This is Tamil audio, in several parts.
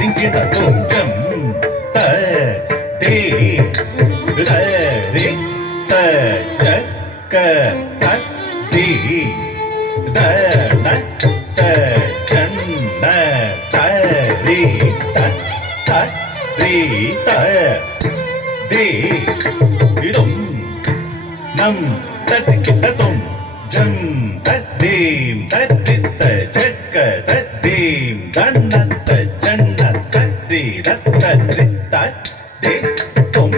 திங்கிட தும் ஜம் த தே ர ரே த ஜ க த தி த ந த ஜன் ந த ரி த த ரி த தி இதும் நம் தட்டிக்கிட்ட தும் ஜம் தத்தீம் தத்தித்த ஜக்க தத்தீம் தன்னத்த ஜன்னத்த தி தத்தரி தத்தி தும்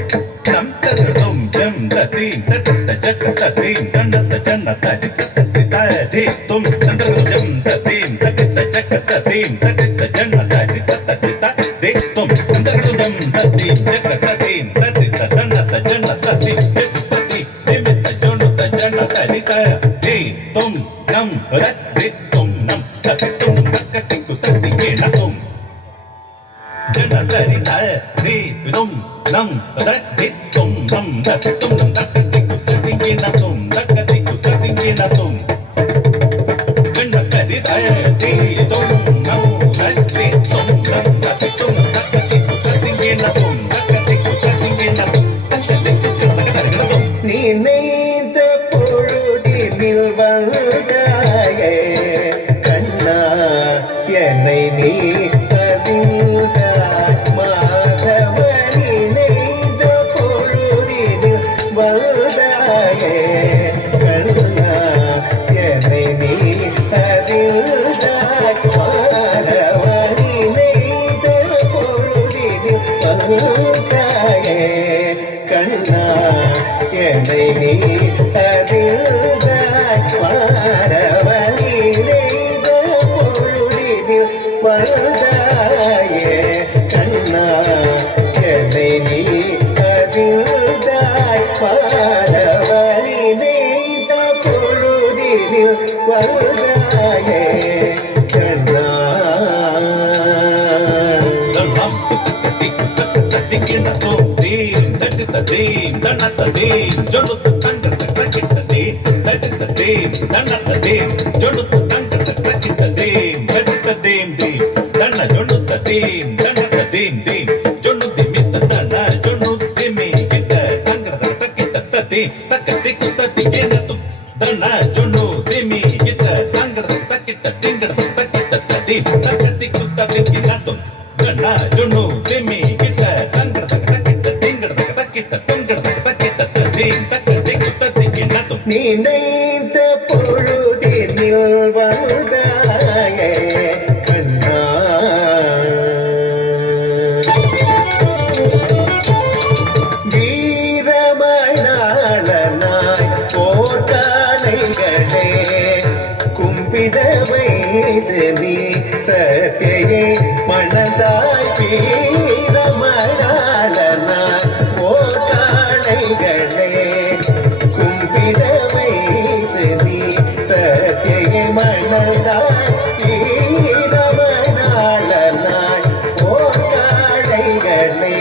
நம் தரும் ஜம் தத்தீம் தத்தித்த ஜக்க தத்தீம் தன்னத்த ஜன்னத்த தி தத்தரி ததி தும் நந்தரும் ஜம் தத்தீம் தத்தித்த ஜக்க தத்தீம் தத்தித்த ஜன்னத்த தி தத்தரி ததி தும் நந்தரும் ஜம் தத்தீம் ஜக்க தத்தீம் தத்தித்த ஜன்னத்த ஜன்னத்த தி தத்தி திமித்த ஜன்னத்த ஜன்னத்த தி ததி தும் நம் ரத்தி தும் நம் தத்தி தும் தக்கத்தி குத்தத்தி கேணத்தும் ஜன்னத்தரி ததி தும் நம் ரத்தி தும் நம் தத்தி தும் நம் தக்கத்தி குத்தத்தி கேணத்தும் தக்கத்தி குத்தத்தி கேணத்தும் ஜன்னத்தரி ததி தும் நம் ரத்தி தும் நம் தத்தி தும் நம் தக்கத்தி குத்தத்தி கேணத்தும் தக்கத்தி குத்தத்தி கேணத்தும் தக்கத்தி குத்தத்தி கேணத்தும் நினைத்த பொழுதினில் வந்தாயே கண்ணா என்னை நீ அறிந்தாய் மாதவ நினைத்த பொழுதினில் வந்தாயே கண்ணா என்னை நீ அறிந்தாய் மாதவ நினைத்த பொழுதினில் வந்தாயே கண்ணா என்னை நீ அறிந்தாய் மாறவனி நெய்த பொழுதினில் வந்தாயே கண்ணா என்னை நீ அறிந்தாய் மாறவனி நெய்த பொழுதினில் வந்தாயே கண்ணா தீம் தன்னத்த தீம் ஜொடுத்து தங்கட்ட கிட்ட தீம் தட்டித்த தீம் தன்னத்த தீம் ஜொடுத்து தங்கட்ட கிட்ட தீம் தட்டித்த தீம் தீம் தன்ன ஜொடுத்த தீம் தன்னத்த தீம் தீம் ஜொடுத்தி மித்த தன்ன ஜொடுத்தி மீ கிட்ட தங்கட்ட கிட்ட தீம் தக்கத்தி குத்தத்தி கேண்டத்தும் தன்ன ஜொடுத்தி மீ கிட்ட தங்கட்ட கிட்ட திங்கட்ட கிட்ட தீம் தக்கத்தி குத்தத்தி கேண்டத்தும் தன்ன ஜொடுத்தி மீ கிட்ட தங்கட்ட நினைத்த பொழுதினில் வந்தாயே கண்ணா வீரமணாளனாய் போர்க்கானைகளே கும்பிட வைத்து நீ சத்தியை மணந்தாய் வீரமணாளனாய் போர்க்கானைகளே கும்பிட வைத்து நீ சத்தியை மணந்தாய் வீரமணாளனாய் போர்க்கானைகளே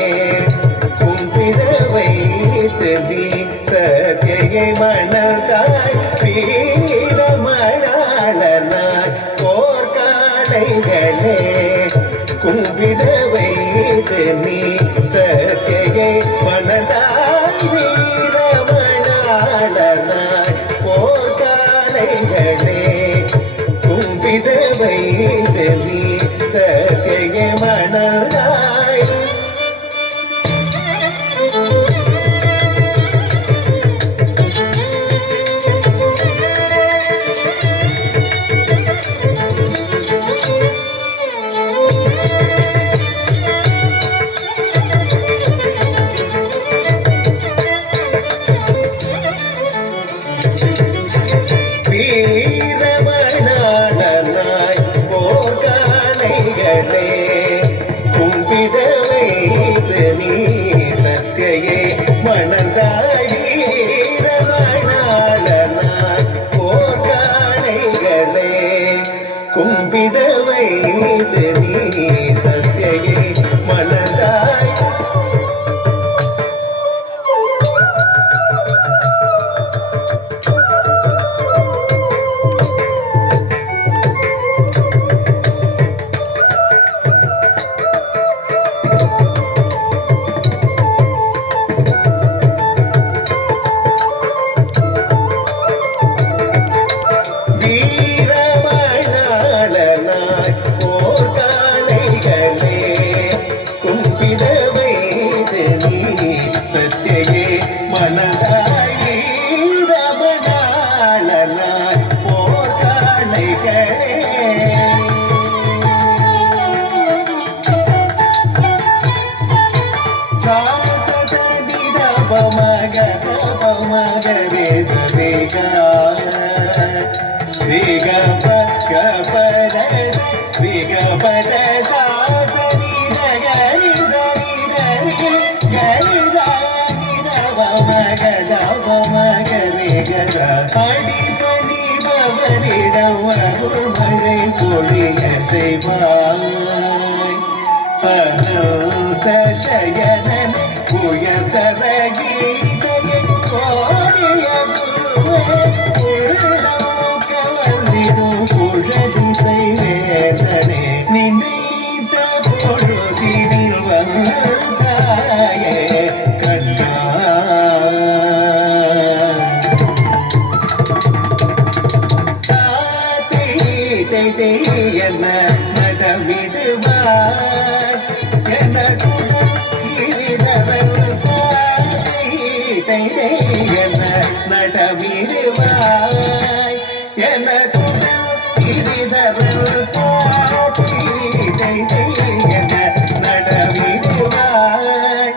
கும்பிட வைத்து நீ சத்தியை மணந்தாய் வீரமணாளனாய் போர்க்கானைகளே கும்பிட வைத்து நீ சத்தியை மணந்தாய் வீரமணாளனாய் போர்க்கானைகளே கும்பிட வைத்து நீ சத்தியை மணந்தாய் செய்வாய் அனந்த சயனன் உயர்தர கீதையை கோரிய உள்ளம் கவர்ந்திடும் குழலிசை வேதனே நினைத்த பொழுதினில் வந்தாயே கண்ணா என்ன நடமிடுவார் எனக்குடன் இருதவன் என்ன நடமிடுவாய் எனக்குடன் இருதவன் என்ன நடமிடுவாய்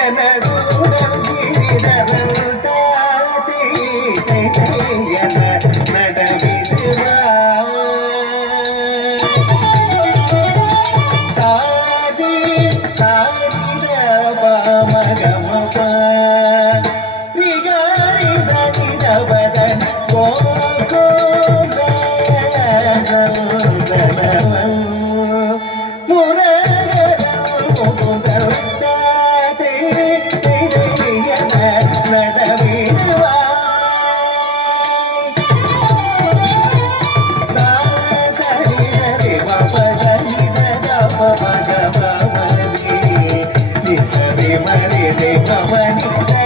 எனக்குடன் இருதவன் என்ன நடமிடுவாய் Mari,